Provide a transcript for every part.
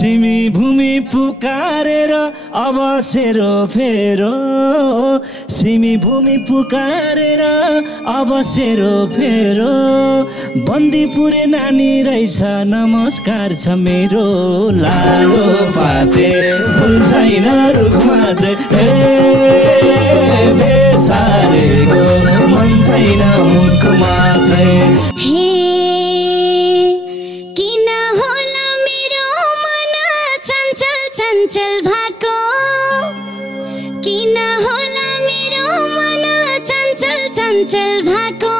सिमी भूमि पुकारेर अब सेरो फेरो सिमी भूमि पुकारेर अब सेरो फेरो बन्दीपुरे नानी रहेछ नमस्कार छ मेरो लालो पाते फुल छैन रुख मात्रै बेसारेको मन छैन मुख मात्रै चञ्चल भएको किन होला मेरो मन चञ्चल चञ्चल भएको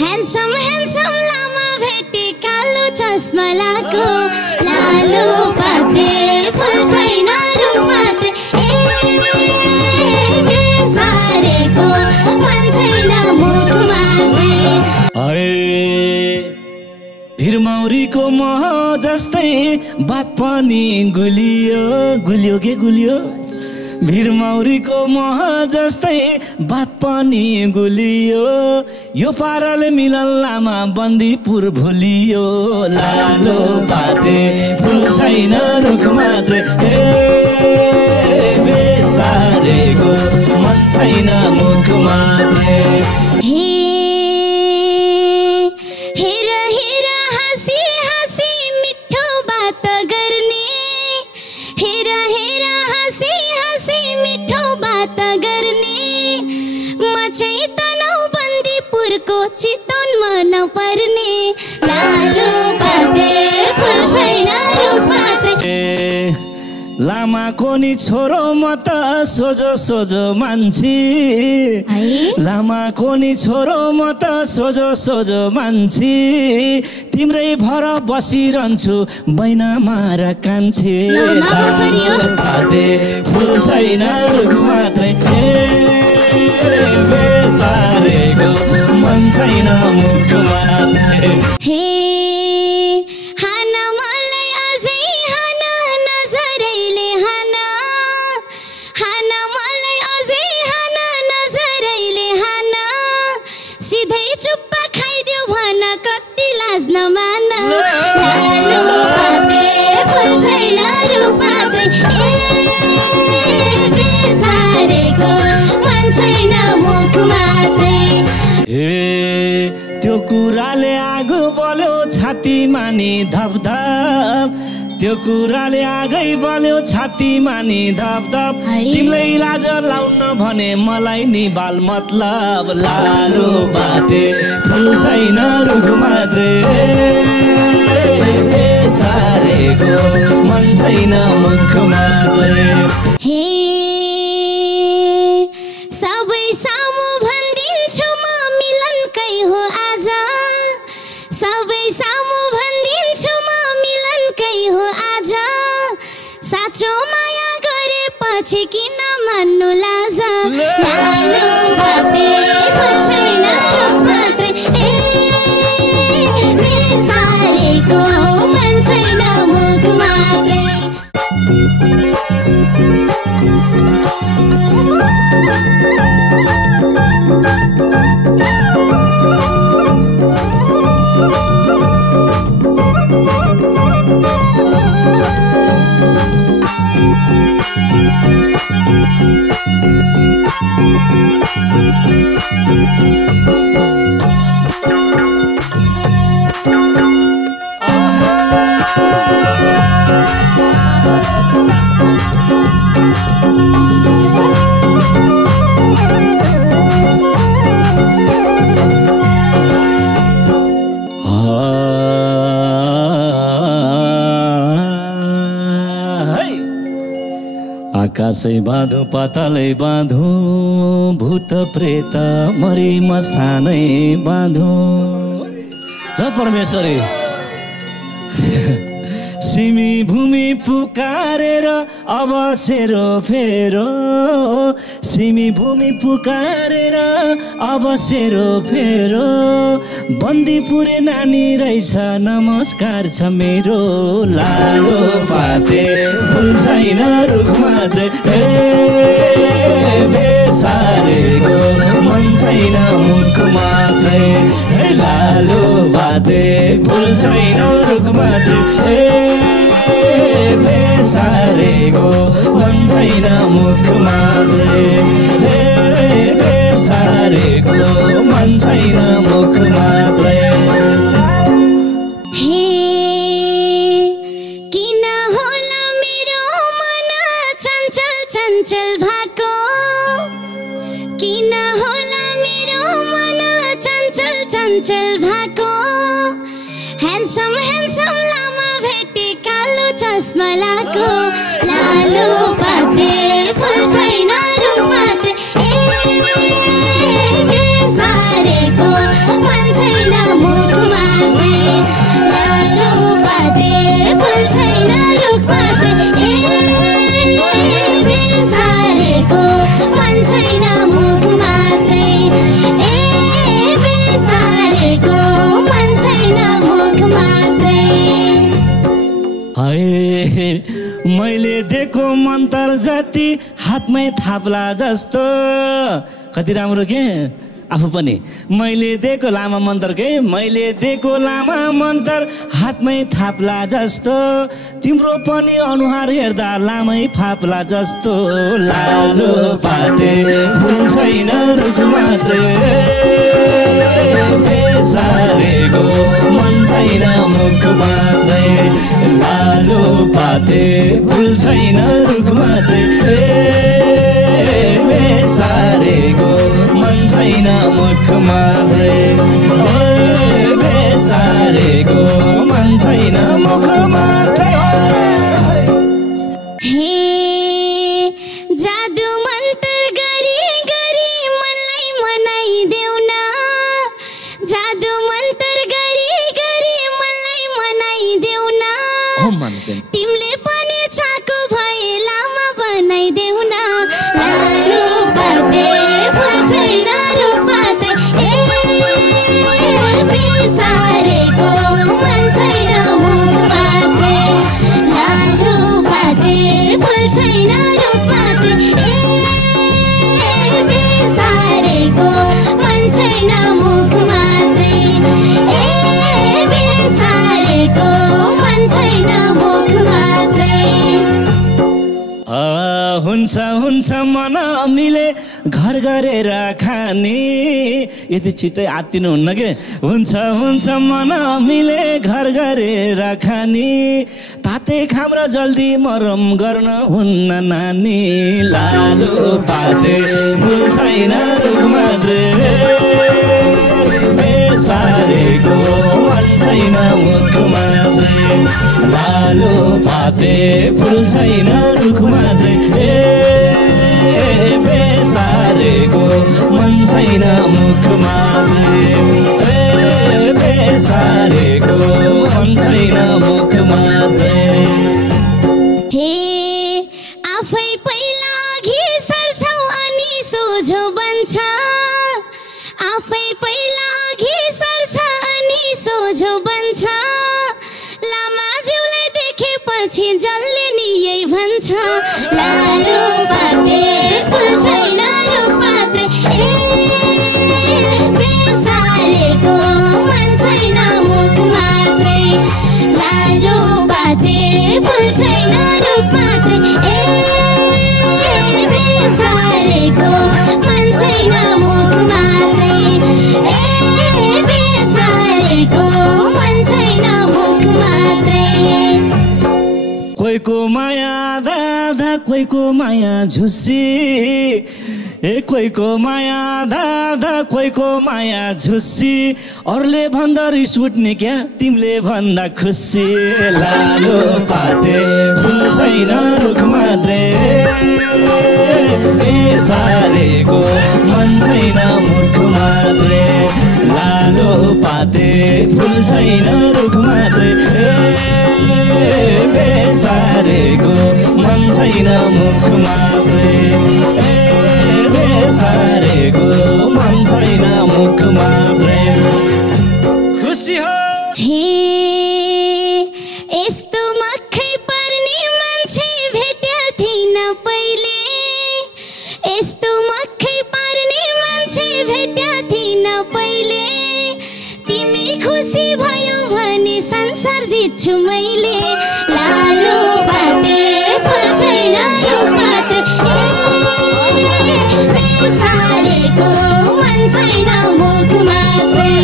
ह्यान्डसम ह्यान्डसम लामा भेटे कालो चस्मा लाको लालो पाते फुल छैन रुख मात्रै बेसारेको मन छैन मुख मात्रै भिरमौरीको मह जस्तै बात पनि गुलियो गुलियो के गुलियो भिरमौरीको मह जस्तै बात पनि गुलियो यो पाराले मिलन लामा बन्दीपुर भुलियो लालो पाते फुल छैन रुख मात्रै बेसारेको मन छैन मुख मात्रै चितवनमा नपर्ने लालो पाते फुल छैन रुख मात्रै लामाको नि छोरो म त सोझो सोझो मान्छे लामाको नि छोरो म त सोझो सोझो मान्छे तिम्रै भर बसिरहन्छु बैनामा र कान्छे पाते फुल छैन रुख मात्रै बेसारेको मन छैन मुख मात्रै हाना मलाई अझै हाना नजरैले हाना हाना मलाई अझै हाना नजरैले हाना सिधै चुप्पा खाइदेऊ भन कति लाज नमान लालो पाते फुल छैन रुख मात्रै बेसारेको मन छैन मुख मात्रै त्यो कुराले आगो बल्यो छाती मानी धपधप त्यो कुराले आगै बल्यो छाती मानी धपधप तिमीलाई लाज लाउन भने मलाई नि बाल मतलब लालो पाते फुल छैन रुख मात्रै बेसारेको मन छैन मुख मात्रै सबै सामु भनिदिन्छु म मिलनकै हो आज सबै सामु भनिदिन्छु म मिलनकै हो आज साँचो माया गरेपछि किन मान्नु लाज लालो पाते फुल छैन रुख मात्रै बेसारेको मन छैन मुख मात्रै आकाशै बाँधो पातालै बाँधो भूत प्रेत मरी मसानै बाँधो र परमेश्वरी सिमी भूमि पुकारेर अब सेरो फेरो सिमी भूमि पुकारेर अब सेरो फेरो बन्दीपुरे नानी रहेछ नमस्कार छ मेरो लालो पाते फुल छैन रुख मात्रै बेसारेको मन छैन मुख मात्रै लालो पाते फुल छैन रुख मात्रै बेसारेको मन छैन मुख मात्रै बेसारेको मन छैन मुख मात्रै हे किन होला मेरो मन चञ्चल चञ्चल भएको किन होला मेरो मन चञ्चल चञ्चल भएको ह्यान्डसम ह्यान्डसम लामा भेटे कालो चस्मा लाको लालो पाते फुल छैन रुख मात्रै बेसारेको मन छैन मुख मात्रै लालो पाते फुल छैन रुख मात्रै बेसारेको मन छैन मुख मात्रै बेसारेको मन छैन मुख मात्रै हाय मैले दिएको मन्तर जति हातमै थाप्ला जस्तो कति राम्रो के आफू पनि मैले दिएको लामा मन्तर के मैले दिएको लामा मन्तर हातमै थाप्ला जस्तो तिम्रो पनि अनुहार हेर्दा लामै फाप्ला जस्तो लालो पाते फुल छैन रुख मात्रै बेसारेको मन छैन मुख मात्रै लालो पाते फुल छैन रुख मात्रै बेसारेको मन छैन मुख मात्रै बेसारेको मन छैन मुख मात्रै हे जादु मन्तर गरी गरी मनलाई मनाइदेऊ न जादु मन्तर गरी गरी मनलाई मनाइदेऊ न तिमीले पनि चाको भए लामा बनाइदेऊ न लालो पाते फुल छैन रुख मात्रै बेसारेको मन छैन मुख मात्रै लालो पाते फुल छैन रुख मात्रै बेसारेको मन छैन मुख मात्रै बेसारेको मन छैन मुख मात्रै हुन्छ हुन्छ मन मिले घर गरेर खाने यति छिट्टै आत्तिनु हुन्न के हुन्छ हुन्छ मन मिले घर गरेर खाने ताते खाम्रो जल्दी मरम गर्न हुन्न नानी लालो पाते फुल छैन रुख मात्रै बेसारेको मन छैन मुख मात्रै लालो पाते फुल छैन रुख मात्रै बेसारेको मन छैन मुख मात्रै बेसारेको मन छैन मुख मात्रै हे आफै पहिला अघि सर्छौ अनि सोझो बन्छ आफै पहिला अघि सर्छ अनि सोझो बन्छ लामाज्यूलाई देखेपछि जसले नि यही भन्छ लालो पाते फुल छैन रुख मात्रै बेसारेको मन छैन मुख मात्रै लालो पाते फुल छैन रुख मात्रै बेसारेको मन छैन मुख मात्रै बेसारेको मन छैन मुख मात्रै कोहीको माया दादा कोहीको माया झुसी कोहीको माया दादा कोहीको माया झुसी अरूले भन्दा रिस उठ्ने क्या तिमीले भन्दा खुसी लालो पाते फुल छैन रुख मात्रै बेसारेको मन छैन मुख मात्रै लालो पाते फुल छैन रुख मात्रै बेसारेको मन छैन मुख मात्रै बेसारेको मन छैन मुख मात्रै खुसी हो हे यस्तो मक्खै पर्ने मान्छे भेट्या थिइन पहिले यस्तो मक्खै पर्ने मान्छे भेट्या थिइन पहिले तिमी खुसी भयो भने संसार जित्छु मैले लालो पाते फुल बेसारेको मन छैन मुख मात्रै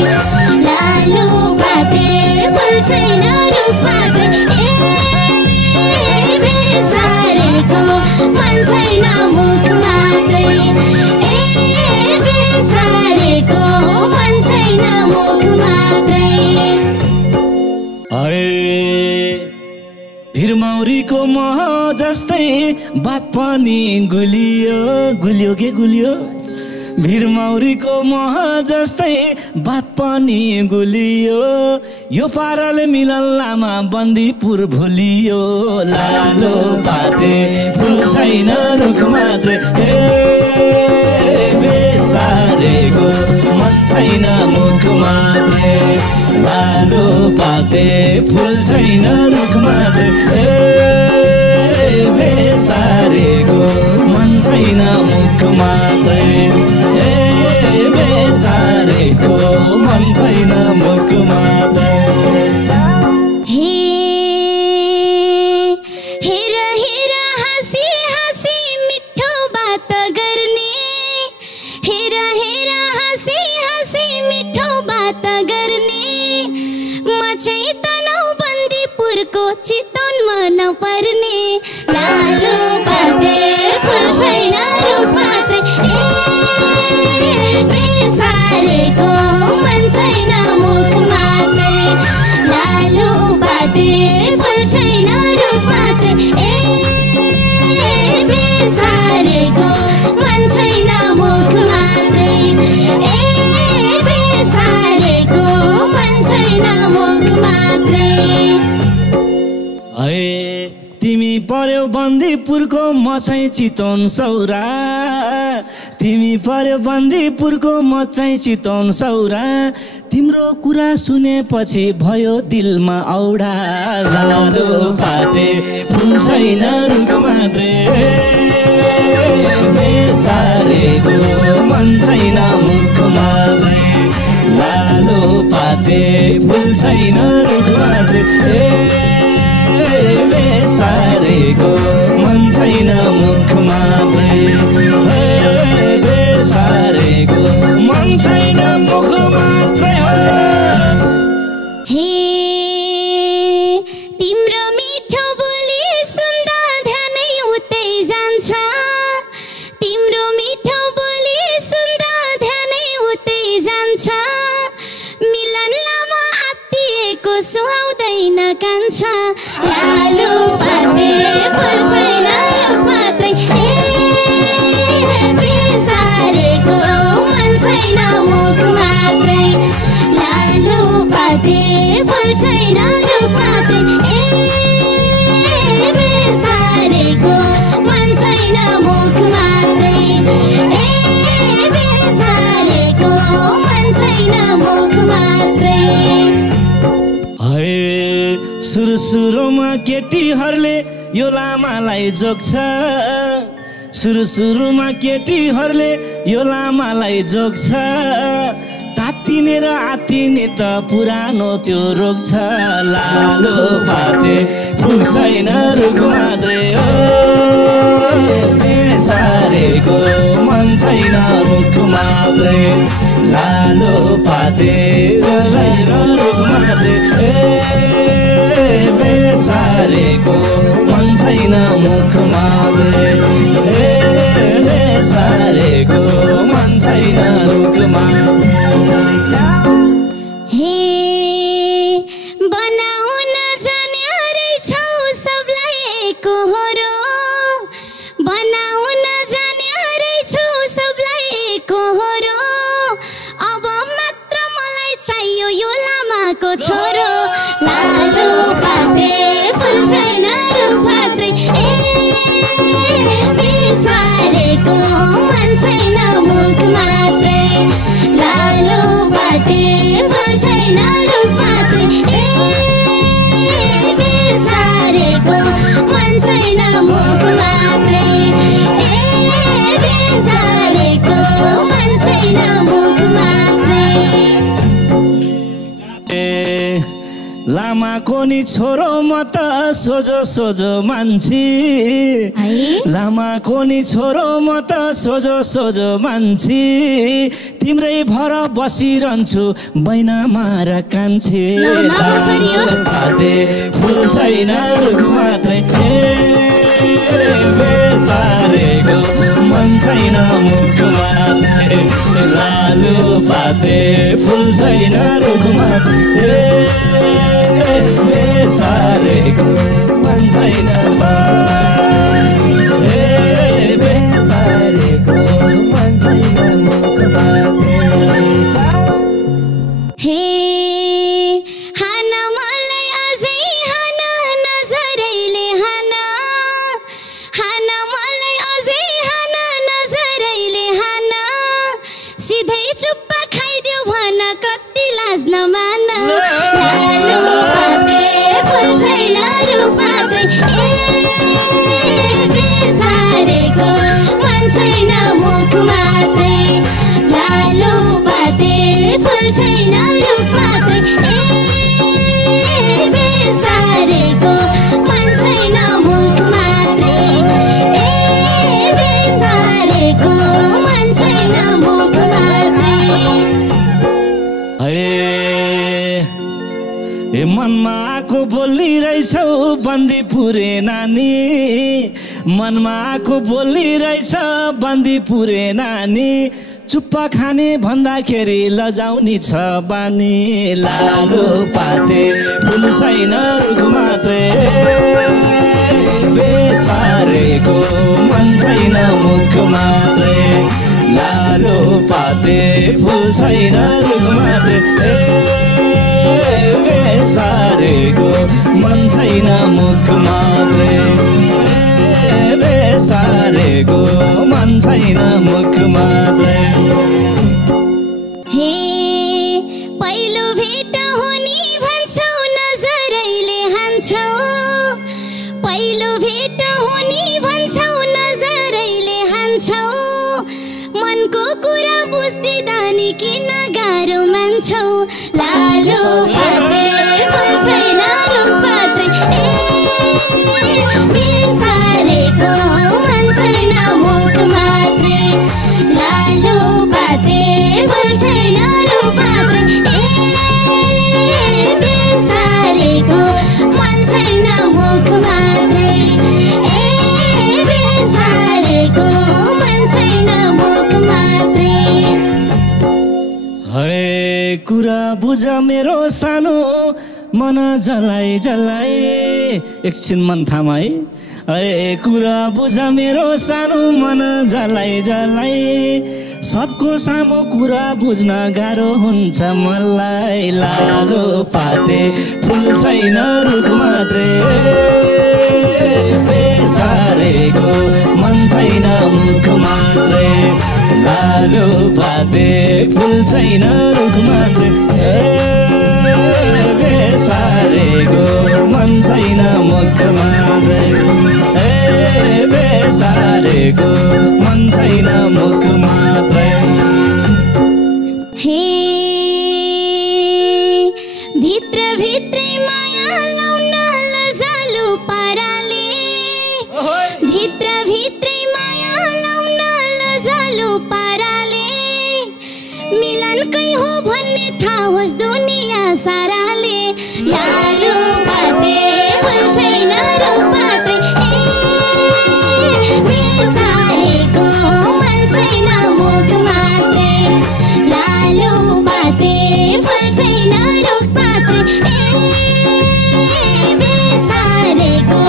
लालु पाते फुल छैन रुख मात्रै बेसारेको मन छैन मुख मात्रै बेसारेको मन छैन मुख मात्रै भिरमौरीको मह जस्तै बात पनि गुलियो गुलियो के गुलियो भिरमौरीको मह जस्तै बात पनि गुलियो यो पाराले मिलन लामा बन्दीपुर भुलियो लालो पाते फुल छैन रुख मात्रै बेसारेको मन छैन मुख मात्रै लालो पाते फुल छैन रुख मात्रै बेसारेको मन छैन मुख मात्रै बेसारेको मन छैन मुख मात्रै हेर हेर हाँसी हाँसी मिठो बात गर्ने हेर हेर हाँसी हाँसी मिठो बात गर्ने म चाहिँ तनौ बन्दीपुरको चितवनमा नपर्ने लालु पाते फुल छैन रुख मात्रै बेसारेको मन छैन मुख मात्रै लालु पाते फुल छैन रुख मात्रै बेसारेको मन छैन मुख मात्रै बेसारेको मन छैन मुख मात्रै तिमी पर्यो बन्दीपुरको म चाहिँ चितवन सौरा तिमी पर्यो बन्दीपुरको म चाहिँ चितवन सौरा तिम्रो कुरा सुनेपछि भयो दिलमा औडा लालो पाते फुल छैन रुख मात्रै बेसारेको मन छैन मुख मात्रै लालो पाते फुल छैन रुख मात्रै बेसारेको मन छैन मुख मात्रै बेसारेको मन छैन मुख मात्रै तिम्रो मिठो बोली सुन्दा ध्यानै उतै जान्छ तिम्रो मिठो बोली सुन्दा ध्यानै उतै जान्छ मिलन लामा आत्तिएको सुहाउँदैन कान्छा लालु पाते फुल छैन रुख मात्रै बेसारेको मन छैन मुख मात्रै लालु पाते फुल छैन रुख मात्रै बेसारेको मन छैन मुख मात्रै बेसारेको मन छैन मुख मात्रै सुरुमा केटीहरूले यो लामालाई जोग्छ सुरुमा केटीहरूले यो लामालाई जोग्छ तातिने र आतिने त पुरानो त्यो रोग छ लालो पाते फुल छैन रुख मात्रै बेसारेको मन छैन मुख मात्रै लालो पाते छैन रुख मात्रै बेसारेको मन छैन मुख मात्रै बेसारेको मन छैन रुख मात्रै बनाउन जाने रहेछौ सबलाई एकोहोरो बनाउन जाने रहेछौ सबलाई एकोहोरो अब मात्र मलाई चाहियो यो लामाको छोरो लालु पाते फुल छैन रुख मात्रै बेसारेको मन छैन मुख मात्रै लालु कोनी छोरो म त सोझो सोझो मान्छे लामा कोनी छोरो म त सोझो सोझो मान्छे तिम्रै भर बसिरहन्छु बैनामा र कान्छे पाते फुल छैन रुख मात्रै बेसारेको मन छैन मुख मात्रै लालु पाते फुल छैन रुख मात्रै बेसारेको मन छैन बेसारेको मन छैन मुख मात्रै हे हाना मलाई अझै हाना नजरैले हाना हाना मलाई अझै हाना नजरैले हाना सिधै चुप्पा खाइदेऊ भन कति लाज नमान लालु पाते फुल छैन रुख मात्रै बेसारेको मन छैन मुख मात्रै लालु पाते फुल छैन रुख मात्रै बेसारेको मन छैन मुख मात्रै बेसारेको मन छैन मुख मात्रै ए मनमा आएको बोलिरहेछौ बन्दीपुरे नानी मनमा आएको बोलिरहेछ बन्दीपुरे नानी चुप्पा खाने भन्दाखेरि लजाउनी छ बानी लालु पाते फुल छैन रुख मात्रै बेसारेको मन छैन मुख मात्रै लालु पाते फुल छैन रुख मात्रै बेसारेको मन छैन मुख मात्रै बेसारेको मन छैन मुख मात्रै हे पहिलो भेट हुने भन्छौ नजरैले हान्छौ पहिलो भेट हुने भन्छौ नजरैले हान्छौ मनको कुरा बुझ्दिदानी किन गाह्रो मान्छौ लालु पाते फुल छैन रुख मात्रै बेसारेको मन छैन मुख मात्रै लालु पाते फुल छैन रुख मात्रै बेसारेको मन छैन मुख मात्रै बेसारेको मन छैन मुख मात्रै है कुरा बुझ मेरो सानो मन जलाई जलाई एकछिन मन थाम है कुरा बुझ मेरो सानो मन जलाई जलाई सबको सामु कुरा बुझ्न गाह्रो हुन्छ मलाई लालु पाते फुल छैन रुख मात्रै बेसारेको मन छैन मुख मात्रै लालु पाते फुल छैन रुख मात्रै बेसारेको मन छैन मुख मात्रै बेसारेको मन छैन मुख मात्रै हे भित्र भित्रै माया लाउन लजालु पाराले भित्र भित्रै माया लाउन लजालु पाराले मिलनकै हो भन्ने थाहा होस् दुनिया साराले लालु पाते फुल छैन रुख मात्रै बेसारेको मन छैन मुख मात्रै लालु पाते फुल छैन रुख मात्रै बेसारेको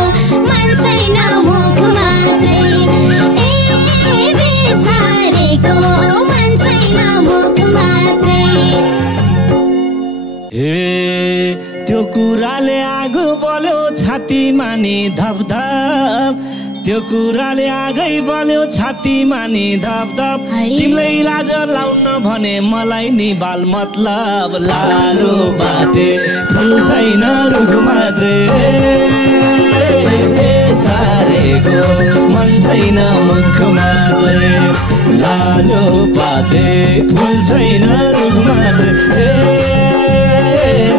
मन छैन मुख मात्रै बेसारेको मन छैन मुख मात्रै त्यो कुराले आगो बल्यो छाती मानी धपधप त्यो कुराले आगै बल्यो छाती मानी धपधप तिमीलाई लाज लाउन भने मलाई नि बाल मतलब लालु पाते फुल छैन रुख मात्रै बेसारेको मन छैन मुख मात्रै लालु पाते फुल छैन रुख मात्रै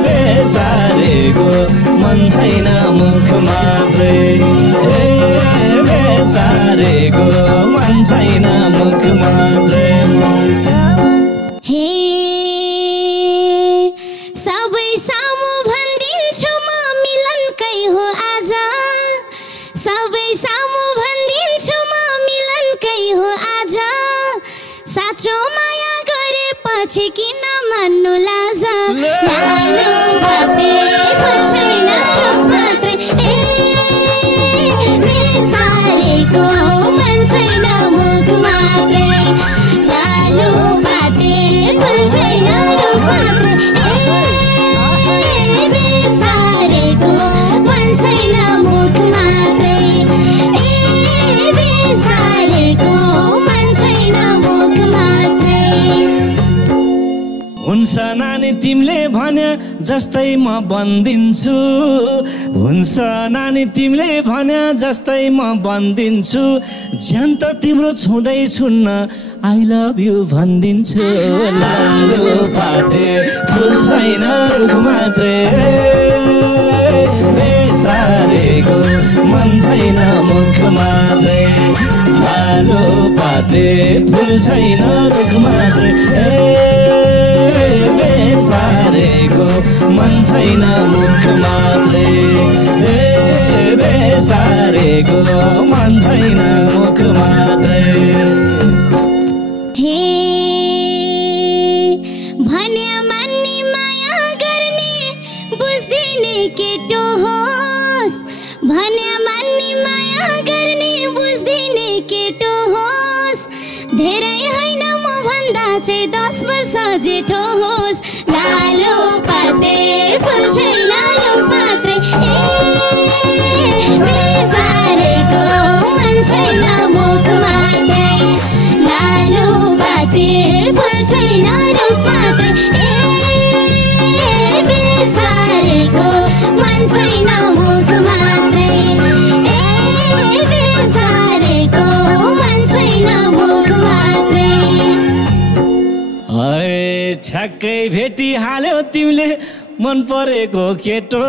बेसारेको बेसारेको मन छैन मुख मात्रै बेसारेको मन छैन मुख मात्रै हे सबै सामु भन्दिन्छु म मिलनकै हो आज सबै सामु भन्दिन्छु म मिलनकै हो आज साँचो माया गरेपछि किन मान्नु लाज लालो पाते फुल छैन रुख मात्रै बेसारेको मन छैन मुख मात्रै लालो पाते फुल छैन रुख मात्रै बेसारेको मन छैन मुख मात्रै बेसारेको मन छैन मुख मात्रै हुन्छ नानी तिमीले भने जस्तै म बन्दिन्छु हुन्छ नानी तिमीले भने जस्तै म बन्दिन्छु ज्यान त तिम्रो छुँदै छुन्न आई लभ यु भनिदिन्छु लालो पाते फुल छैन रुख मात्रै बेसारेको मन छैन मुख मात्रै लालो पाते फुल छैन रुख मात्रै बेसारेको मन छैन मुख मात्रै बेसारेको मन छैन मुख मात्रै हे भन्या मान्ने माया गर्ने बुझ्दिने केटो होस् भन्या मान्ने माया गर्ने बुझ्दिने केटो होस् धेरै होइन म भन्दा चाहिँ 10 वर्ष जेठो होस् लालो पाते फुल छैन रुख मात्रै बेसारेको मन छैन मुख मात्रै लालो पाते फुल छैन रुख मात्रै बेसारेको मन छैन मुख मात्रै बेसारेको मन छैन मुख मात्रै ठ्याक्कै भेटिहाल्यो तिमीले मन परेको केटो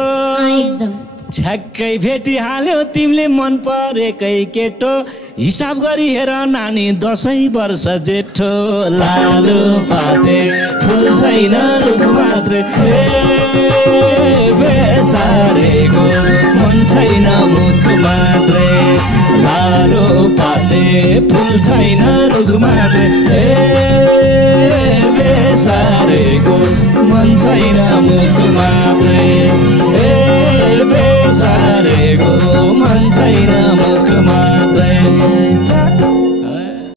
एकदम ठ्याक्कै भेटिहाल्यो तिमीले मन परेकै केटो हिसाब गरी हेर नानी 10 वर्ष जेठो लालो पाते फुल छैन रुख मात्रै बेसारेको मन छैन मुख मात्रै लालो पाते फुल छैन रुख मात्रै बेसारेको मन छैन मुख मात्रै बेसारेको मन छैन मुख मात्रै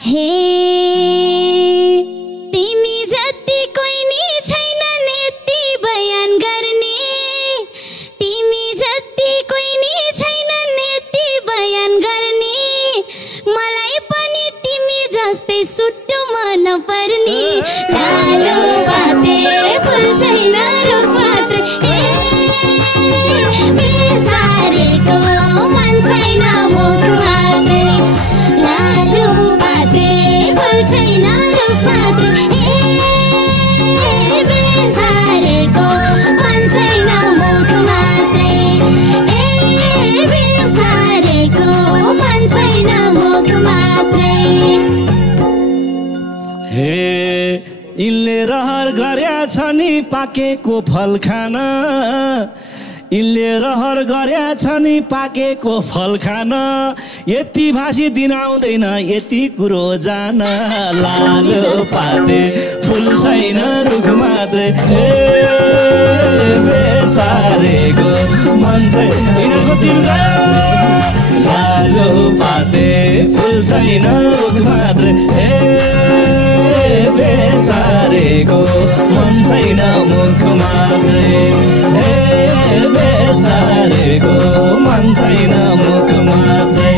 हे तिमी जति कोही नि छैनन् यति बयान गर्ने तिमी जति कोही नि छैनन् यति बयान गर्ने मलाई पनि तिमी जस्तै सुट्टो मन पर्ने लालो पाते फुल छैन रुख मात्रै बेसारेको मन छैन मुख मात्रै लालो पाते फुल छैन रुख मात्रै बेसारेको मन छैन मुख मात्रै बेसारेको मन छैन मुख मात्रै हे इनले रहर गर्या छ नि पाकेको फल खान इनले रहर गर्या छ नि पाकेको फल खान यति भाषी दिन आउँदैन यति कुरो जान लालो पाते फुल छैन रुख मात्रै बेसारेको मन छैन यिनीहरूको तिम्रो लालो पाते फुल छैन रुख मात्रै बेसारेको मन छैन मुख मात्रै बेसारेको मन छैन मुख मात्रै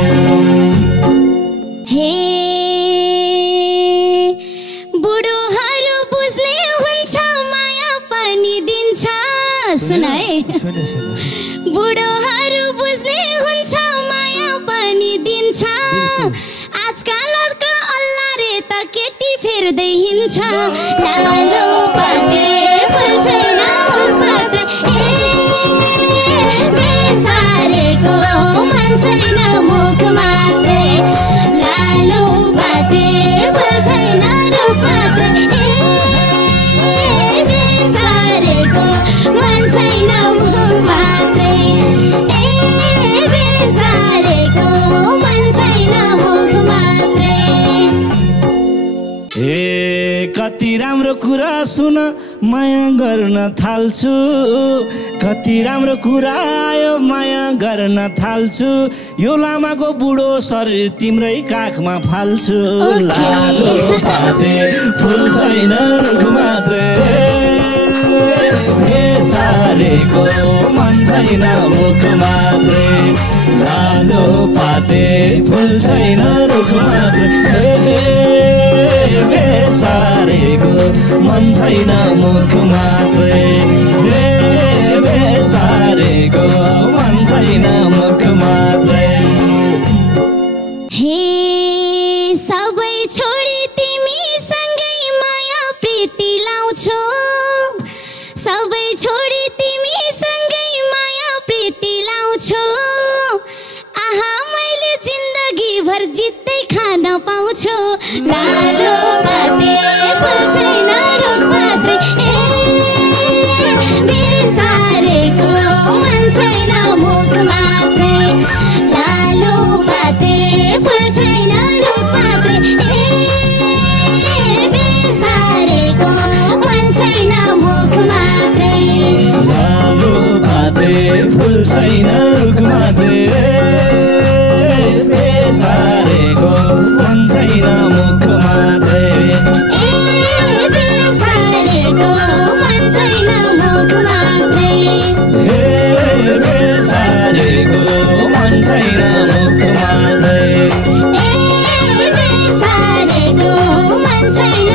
हे बुढोहरू बुझ्ने हुन्छ माया पनि दिन्छ सुन है बुढोहरू बुझ्ने हुन्छ माया पनि दिन्छ आजकलका अल्लारे त केटी फेर्दै हिँड्छ लालो पाते फुल छैन मुख मात्रै छैन मुख मात्रै लालु पाते फुल छैन रूप मात्रै बेसारेको मन छैन मुख मात्रै बेसारेको मन छैन मुख मात्रै कति राम्रो कुरा सुन माया गर्न थाल्छु कति राम्रो कुरा आयो माया गर्न थाल्छु यो लामाको बुढो शरीर तिम्रै काखमा फाल्छु लालो पाते फुल छैन रुख मात्रै सारेको मन छैन मुख मात्रै लालो पाते फुल छैन रुख मात्रै बेसारेको मन छैन मुख मात्रै बेसारेको मन छैन मुख मात्रै हे सबै छोडी तिमी सँगै माया प्रीति लाउँछौ सबै छोडी तिमी सँगै माया प्रीति लाउँछौ आहा मैले जिन्दगी भर जित्दै खान पाउँछु लालो पाते फुल छैन रुख मात्रै बेसारेको मन छैन मुख मात्रै लालो पाते फुल छैन रुख मात्रै बेसारेको मन छैन मुख मात्रै लालो पाते फुल छैन रुख मात्रै बेसारेको मन छैन मुख मात्रै बेसारेको मन छैन मुख मात्रै बेसारेको मन छैन मुख मात्रै बेसारेको मन छैन